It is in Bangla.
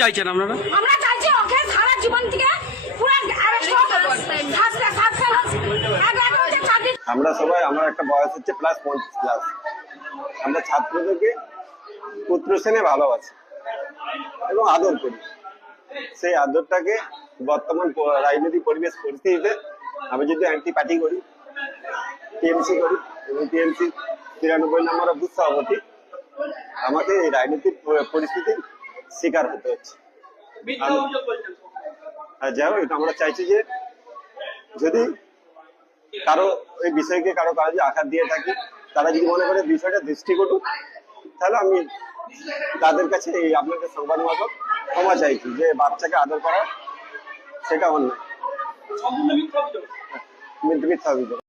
চাইছেন আপনারা? আমরা চাইছি ওকে সারা জীবন থেকে পুরো আমরা সবাই, আমার একটা বয়স হচ্ছে প্লাস 50+। আমরা ছাত্রদেরকে পুত্র সেনে ভালোবাসি এবং আদর করি। সেই আদরটাকে বর্তমান রাজনৈতিক পরিবেশ পরিস্থিতিতে আমি যদি অ্যান্টি পার্টি করি, টিএমসি করি এবং টিএমসি 93 নম্বর বুথ সভাপতি, আমাকে এই রাজনৈতিক পরিস্থিতির শিকার হতে হচ্ছে। আর যাই হোক, আমরা চাইছি যে যদি কারো এই বিষয়কে কারো কাজে আঘাত দিয়ে থাকি, তারা যদি মনে করে বিষয়টা দৃষ্টিকটু, তাহলে আমি তাদের কাছে এই আপনাদের সংবাদ মাধ্যম ক্ষমা চাইছি যে বাচ্চাকে আদর করা সেটা অন্যায়, মিথ্যা অভিযোগ।